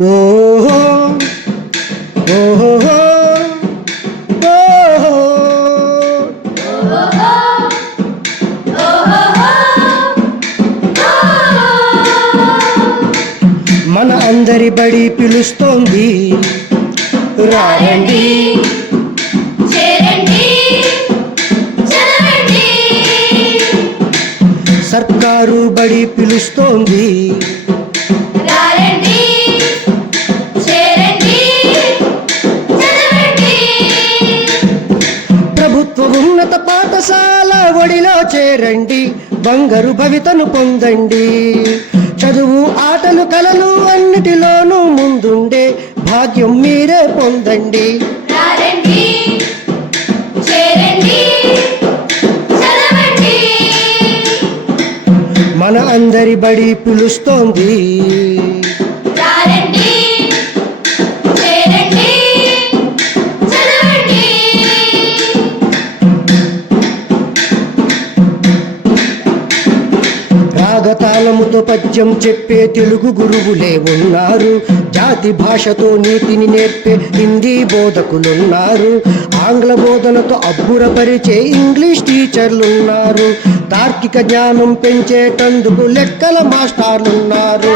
ఓహో ఓహో మన అందరి బడి పిలుస్తోంది, రారండి సర్కారు బడి పిలుస్తోంది, ప్రభుత్వ ఉన్నత పాఠశాల ఒడిలో చేరండి, బంగారు భవితను పొందండి. చదువు ఆటలు కలలు అన్నిటిలోనూ ముందుండే భాగ్యం మీరే పొందండి. మన అందరి బడి పిలుస్తోంది, రాగతాళముతో పద్యం చెప్పే తెలుగు గురువులే ఉన్నారు, జాతి భాషతో నీతిని నేర్పే హిందీ బోధకులున్నారు, ఆంగ్ల బోధనతో అబ్బురపరిచే ఇంగ్లీష్ టీచర్లున్నారు, తార్కిక జ్ఞానం పెంచేటందుకు లెక్కల మాస్టర్లున్నారు.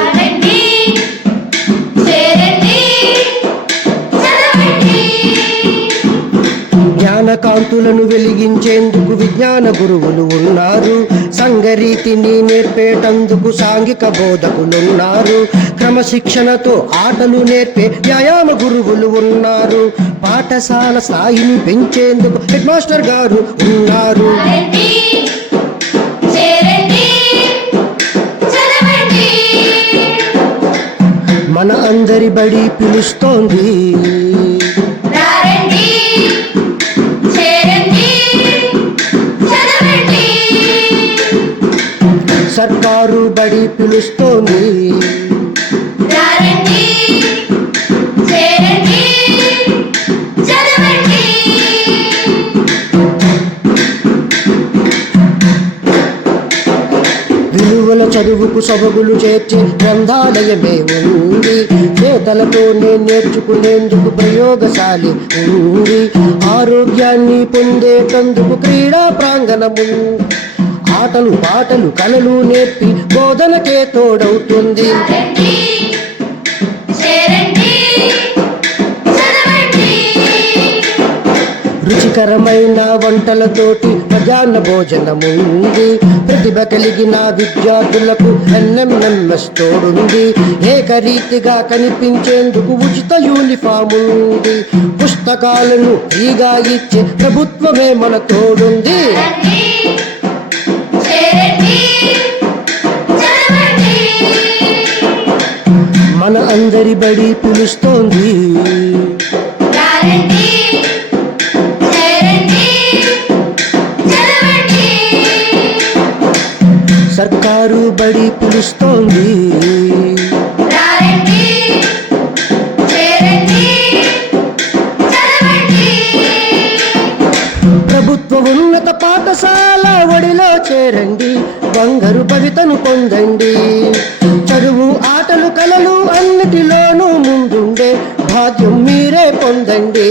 జ్ఞానకాంతులను వెలిగించేందుకు విజ్ఞాన గురువులు ఉన్నారు, సంగరీతిని నేర్పేటందుకు సాంఘిక బోధకులున్నారు, క్రమశిక్షణతో ఆటలు నేర్పే వ్యాయామ గురువులు ఉన్నారు, పాఠశాల స్థాయిని పెంచేందుకు హెడ్ మాస్టర్ గారు ఉన్నారు. మన అందరి బడి పిలుస్తోంది, సర్కారు బడి పిలుస్తోంది, విలువల చదువుకు సొబగులు చేర్చే గ్రంథాలయమే ఉంది, చేతలతోనే నేర్చుకునేందుకు ప్రయోగశాలి ఉంది, ఆరోగ్యాన్ని పొందేటందుకు క్రీడా ప్రాంగణము, ఆటలు పాటలు కలలు నేర్పి బోధనకే తోడవుతుంది. రుచికరమైన వంటలతోటి మధ్యాహ్న భోజనముంది, ప్రతిభ కలిగిన విద్యార్థులకు ఎన్ఎంఎంఎస్ తోడుంది, ఏకరీతిగా కనిపించేందుకు ఉచిత యూనిఫామ్ ఉంది, పుస్తకాలను ఫ్రీగా ఇచ్చే ప్రభుత్వమే మన తోడుంది. మన అందరి బడి పిలుస్తోంది, సర్కారు బడి పిలుస్తోంది, ప్రభుత్వ ఉన్నత పాఠశాల ఒడిలో చేరండి, బంగారు భవితను పొందండి. చదువు ఆటలు కలలు అన్నిటిలోనూ ముందుండే భాగ్యం మీరే పొందండి.